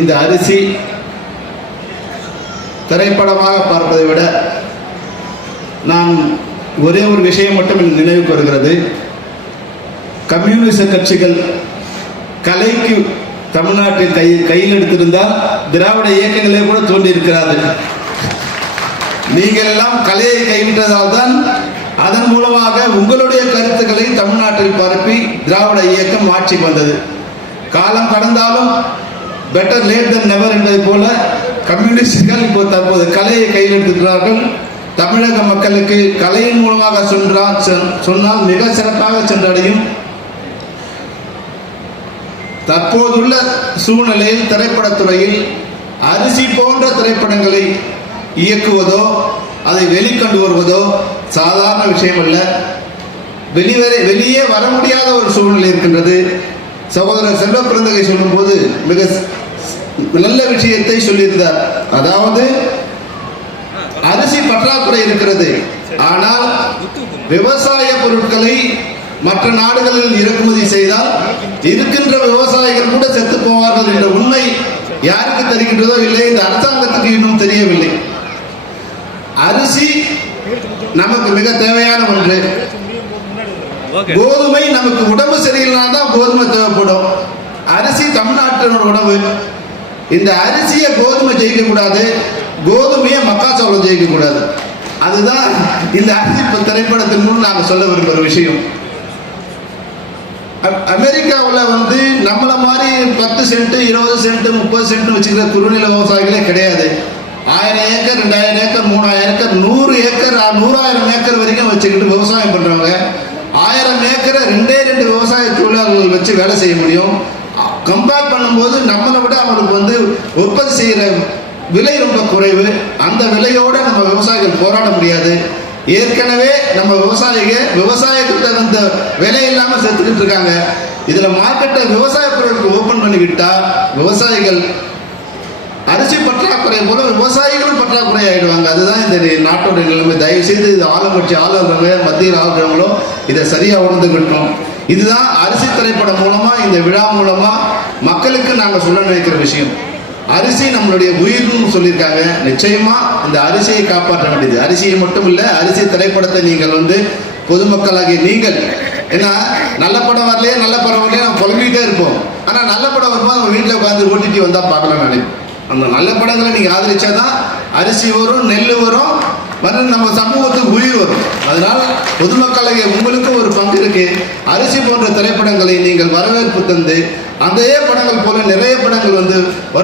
இந்த அரிசி திரைப்படமாக பார்ப்பதை விட நான் ஒரே ஒரு விஷயம் மட்டும் நினைவுக்கு வருகிறது. கம்யூனிச கட்சிகள் கலைக்கு தமிழ்நாட்டில் கையில் எடுத்திருந்தால் திராவிட இயக்கங்களே கூட தோன்றியிருக்கிறார்கள். நீங்கள் எல்லாம் கலையை கைவிட்டதால் தான் அதன் மூலமாக உங்களுடைய கருத்துக்களை தமிழ்நாட்டில் பரப்பி திராவிட இயக்கம் ஆட்சிக்கு வந்தது. காலம் கடந்தாலும் பெட்டர் லேட் தென் நெவர் என்பதை போல கம்யூனிஸ்டுகள் இப்போ தற்போது கலையை கையில் எடுத்துக்கிறார்கள். தமிழக மக்களுக்கு கலையின் மூலமாக சொன்னால் மிக சிறப்பாக சென்றடையும். தற்போதுள்ள சூழ்நிலையில் திரைப்படத்துறையில் அரிசி போன்ற திரைப்படங்களை இயக்குவதோ அதை வெளிக்கொண்டு வருவதோ சாதாரண விஷயம் அல்ல. வெளியே வர முடியாத ஒரு சூழ்நிலை இருக்கின்றது. சகோதரர் செல்வ பிறந்தகை சொல்லும் போது மிக நல்ல விஷயத்தை சொல்லியிருந்தார். அதாவது அரிசி பற்றாக்குறை இருக்கிறது, ஆனால் விவசாய பொருட்களை மற்ற நாடுகளில் இறக்குமதி செய்தால் இருக்கின்ற விவசாயிகள் கூட செத்து போவார்கள் என்ற உண்மை யாருக்கு தெரிகின்றதோ இல்லை, இந்த அரசாங்கத்துக்கு இன்னும் தெரியவில்லை. அரிசி நமக்கு மிக தேவையான ஒன்று. கோதுமை நமக்கு உடம்பு சரியில்லைனா தான் கோதுமை தேவைப்படும். அரிசி தமிழ்நாட்டினோட உணவு. இந்த அரிசியை கோதுமை ஜெயிக்கக்கூடாது, கோதுமையை மக்காச்சோளம் ஜெயிக்கக்கூடாது. அதுதான் இந்த அரிசி திரைப்படத்தின் முன் நாங்கள் சொல்ல விரும்புகிற விஷயம். அமெரிக்காவில் நம்மளை மாதிரி 10 சென்ட் 20 சென்ட் 30 சென்ட் வச்சுக்கிற குறுநில விவசாயிகளே கிடையாது. 1000 acre 2000 acre 3000 acre 100 acre 100,000 acre வரைக்கும் வச்சுக்கிட்டு விவசாயம் பண்றவங்க 1000 ஏக்கரை 2 விவசாய தொழிலாளர்கள் வச்சு வேலை செய்ய முடியும். கம்பேர் பண்ணும்போது நம்மளை விட அவங்களுக்கு உற்பத்தி செய்கிற விலை ரொம்ப குறைவு. அந்த விலையோட நம்ம விவசாயிகள் போராட முடியாது. ஏற்கனவே நம்ம விவசாயத்துக்கு தகுந்த விலை இல்லாமல் செத்துக்கிட்டு இருக்காங்க. இதுல மார்க்கெட்டை விவசாய பொருட்களுக்கு ஓபன் பண்ணிக்கிட்டா விவசாயிகள் அரிசி பற்றாக்குறை போல விவசாயிகளும் பற்றாக்குறை ஆயிடுவாங்க. அதுதான் இந்த நாட்டோட நிலைமை. தயவு செய்து இது ஆளுங்கட்சி ஆளுநர்கள் மத்தியில் ஆளுநர்களோ இதை சரியா உணர்ந்துகிட்டோம். இதுதான் அரிசி திரைப்படம் மூலமா இந்த விழா மூலமா மக்களுக்கு நாங்கள் சொல்ல நினைக்கிற விஷயம். அரிசி நம்மளுடைய உயிர்னு சொல்லியிருக்காங்க. நிச்சயமா இந்த அரிசியை காப்பாற்ற வேண்டியது. அரிசியை மட்டும் இல்லை, அரிசி திரைப்படத்தை நீங்கள் பொதுமக்களாகிய நீங்கள், ஏன்னா நல்ல படம் வரலையே நல்ல படம் வரலையே நம்ம புலம்பிக்கிட்டே இருப்போம். ஆனால் நல்ல படம் வரும்போது நம்ம வீட்டில் உட்காந்து ஓட்டிட்டு வந்தால் பார்க்கலாம். நான் அந்த நல்ல படங்களை நீங்கள் ஆதரிச்சாதான் அரிசி வரும், நெல் வரும், நம்ம சமூகத்துக்கு உயிர் வரும். அதனால பொதுமக்களாகிய உங்களுக்கும் ஒரு பங்கு இருக்கு. அரிசி போன்ற திரைப்படங்களை நீங்கள் வரவேற்பு தந்து அதே படங்கள் போல நிறைய படங்கள்